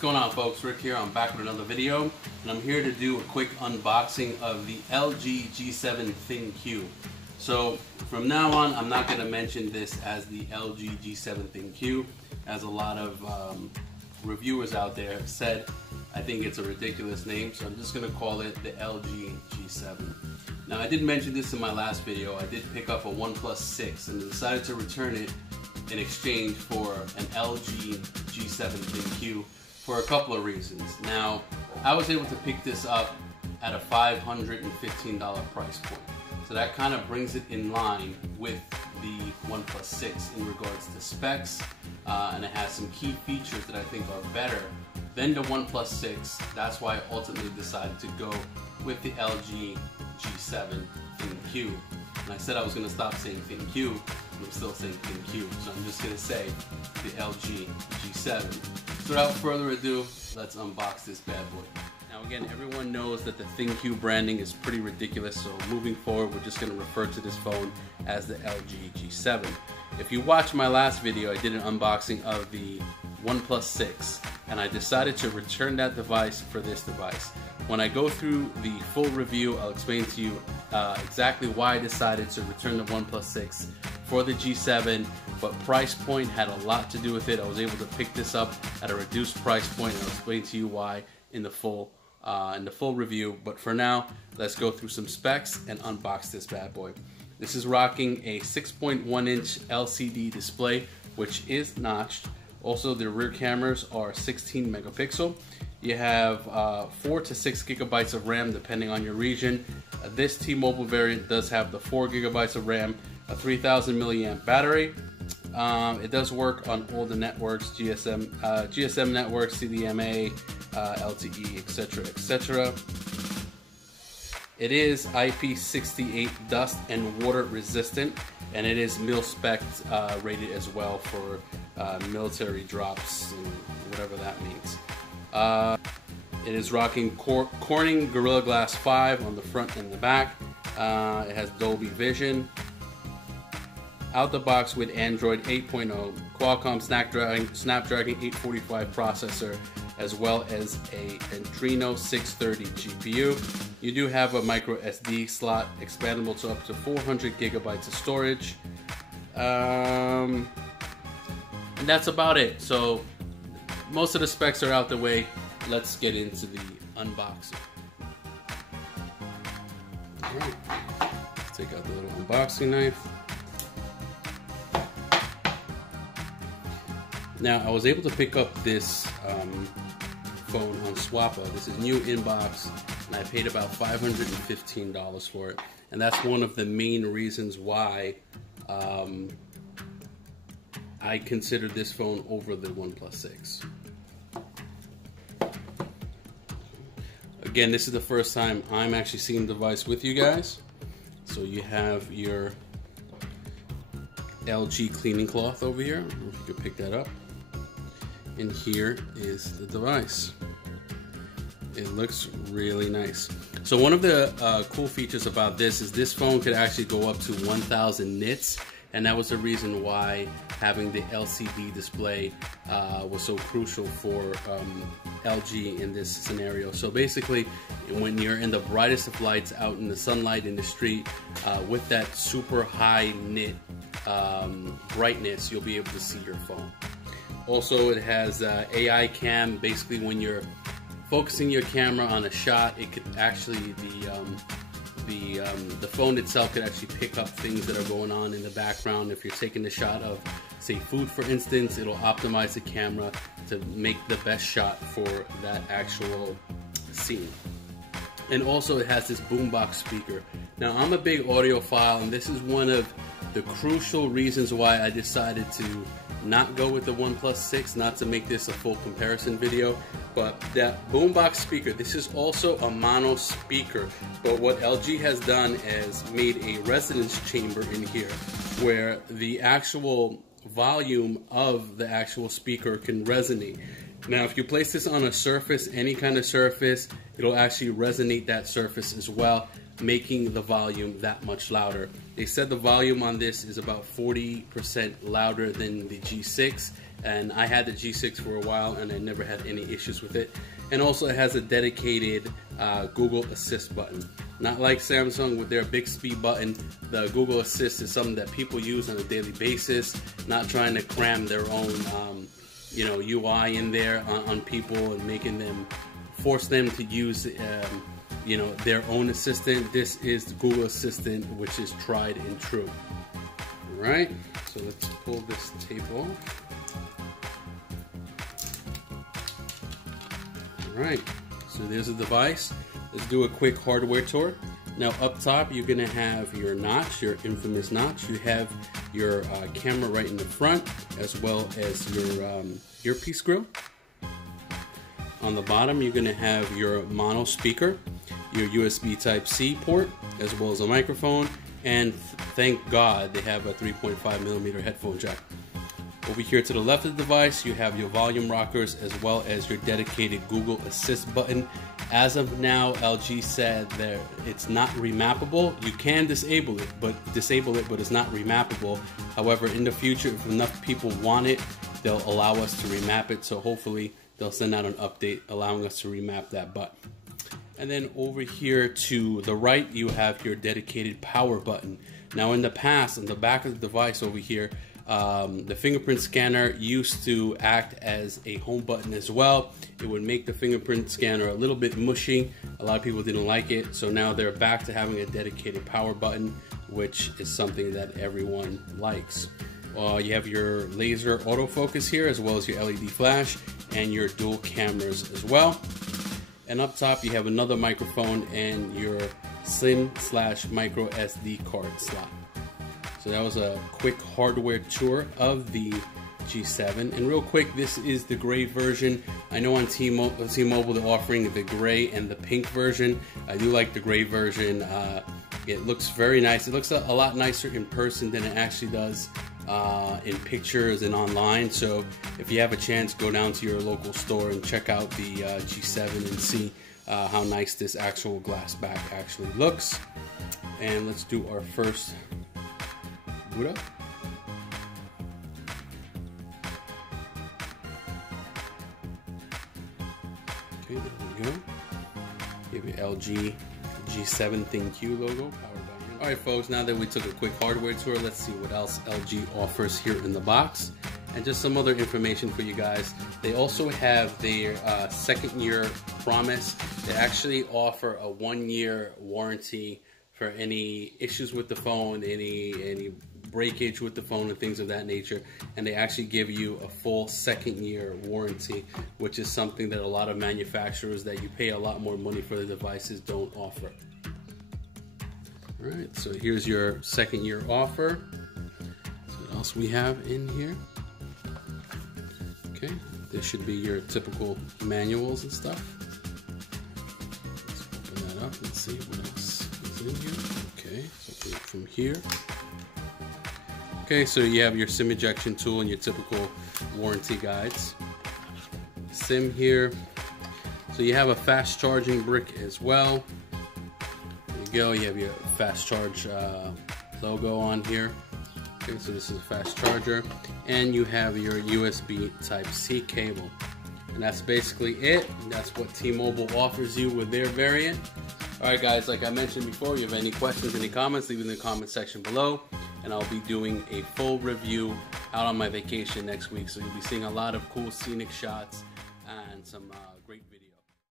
What's going on, folks? Rick here. I'm back with another video, and I'm here to do a quick unboxing of the LG G7 ThinQ. So from now on, I'm not going to mention this as the LG G7 ThinQ, as a lot of reviewers out there have said. I think it's a ridiculous name, so I'm just going to call it the LG G7. Now, I did mention this in my last video. I did pick up a OnePlus 6 and decided to return it in exchange for an LG G7 ThinQ for a couple of reasons. Now, I was able to pick this up at a $515 price point. So that kind of brings it in line with the OnePlus 6 in regards to specs, and it has some key features that I think are better than the OnePlus 6. That's why I ultimately decided to go with the LG G7 ThinQ. And I said I was going to stop saying ThinQ, and I'm still saying ThinQ, so I'm just going to say the LG G7. So without further ado, let's unbox this bad boy. Now again, everyone knows that the ThinQ branding is pretty ridiculous, so moving forward, we're just going to refer to this phone as the LG G7. If you watched my last video, I did an unboxing of the OnePlus 6, and I decided to return that device for this device. When I go through the full review, I'll explain to you exactly why I decided to return the OnePlus 6 for the G7, but price point had a lot to do with it. I was able to pick this up at a reduced price point, and I'll explain to you why in the full review. But for now, let's go through some specs and unbox this bad boy. This is rocking a 6.1-inch LCD display, which is notched. Also, the rear cameras are 16 megapixel. You have 4 to 6 gigabytes of RAM depending on your region. This T-Mobile variant does have the 4 gigabytes of RAM, a 3000 milliamp battery. It does work on all the networks, GSM networks, CDMA, LTE, etc., etc. It is IP68 dust and water resistant, and it is mil-spec rated as well for military drops and whatever that means. It is rocking Corning Gorilla Glass 5 on the front and the back. It has Dolby Vision. Out the box with Android 8.0, Qualcomm Snapdragon 845 processor, as well as a Adreno 630 GPU. You do have a micro SD slot, expandable to up to 400 gigabytes of storage. And that's about it. So most of the specs are out the way. Let's get into the unboxing. All right. Let's take out the little unboxing knife. Now, I was able to pick up this phone on Swappa. This is new inbox, and I paid about $515 for it. And that's one of the main reasons why I considered this phone over the OnePlus 6. Again, this is the first time I'm actually seeing the device with you guys. So you have your LG cleaning cloth over here. I don't know if you could pick that up. And here is the device. It looks really nice. So one of the cool features about this is this phone could actually go up to 1000 nits, and that was the reason why having the LCD display was so crucial for LG in this scenario. So basically, when you're in the brightest of lights out in the sunlight in the street, with that super high nit brightness, you'll be able to see your phone. Also, it has AI cam. Basically, when you're focusing your camera on a shot, it could actually, the phone itself could actually pick up things that are going on in the background. If you're taking a shot of, say, food, for instance, it'll optimize the camera to make the best shot for that actual scene. And also, it has this boombox speaker. Now, I'm a big audiophile, and this is one of the crucial reasons why I decided to not go with the OnePlus 6, not to make this a full comparison video, but that boombox speaker, this is also a mono speaker, but what LG has done is made a resonance chamber in here where the actual volume of the actual speaker can resonate. Now, if you place this on a surface, any kind of surface, it'll actually resonate that surface as well. making the volume that much louder. They said the volume on this is about 40% louder than the G6, and I had the G6 for a while and I never had any issues with it. And also it has a dedicated Google Assist button. Not like Samsung with their Bixby button. The Google Assist is something that people use on a daily basis, not trying to cram their own UI in there on people and making them, force them to use their own assistant. This is the Google Assistant, which is tried and true. All right, so let's pull this tape off. All right, so there's the device. Let's do a quick hardware tour. Now up top, you're gonna have your notch, your infamous notch. You have your camera right in the front, as well as your earpiece grill. On the bottom, you're gonna have your mono speaker, your USB Type-C port, as well as a microphone, and thank God they have a 3.5mm headphone jack. Over here to the left of the device, you have your volume rockers, as well as your dedicated Google Assist button. As of now, LG said that it's not remappable. You can disable it, but it's not remappable. However, in the future, if enough people want it, they'll allow us to remap it. So hopefully they'll send out an update allowing us to remap that button. And then over here to the right, you have your dedicated power button. Now in the past, on the back of the device over here, the fingerprint scanner used to act as a home button as well. It would make the fingerprint scanner a little bit mushy. A lot of people didn't like it. So now they're back to having a dedicated power button, which is something that everyone likes. You have your laser autofocus here, as well as your LED flash and your dual cameras as well. And up top, you have another microphone and your SIM/micro SD card slot. So that was a quick hardware tour of the G7. And real quick, this is the gray version. I know on T-Mobile they're offering the gray and the pink version. I do like the gray version. It looks very nice. It looks a lot nicer in person than it actually does in pictures and online. So if you have a chance, go down to your local store and check out the G7 and see how nice this actual glass back actually looks. And let's do our first boot up. Okay, there we go. You have your LG G7 ThinQ logo. Alright folks, now that we took a quick hardware tour, let's see what else LG offers here in the box. And just some other information for you guys. They also have their second year promise. They actually offer a 1-year warranty for any issues with the phone, any breakage with the phone and things of that nature. And they actually give you a full second year warranty, which is something that a lot of manufacturers that you pay a lot more money for the devices don't offer. Alright, so here's your second year offer. So what else we have in here? Okay, this should be your typical manuals and stuff. Let's open that up and see what else is in here. Okay, so open it from here. Okay, so you have your SIM ejection tool and your typical warranty guides. SIM here. So you have a fast charging brick as well. Go, you have your fast charge logo on here. Okay, so this is a fast charger, and you have your USB Type-C cable, and that's basically it. That's what T-Mobile offers you with their variant. Alright guys, like I mentioned before, you have any questions, any comments, leave it in the comment section below, and I'll be doing a full review out on my vacation next week, so you'll be seeing a lot of cool scenic shots and some great videos.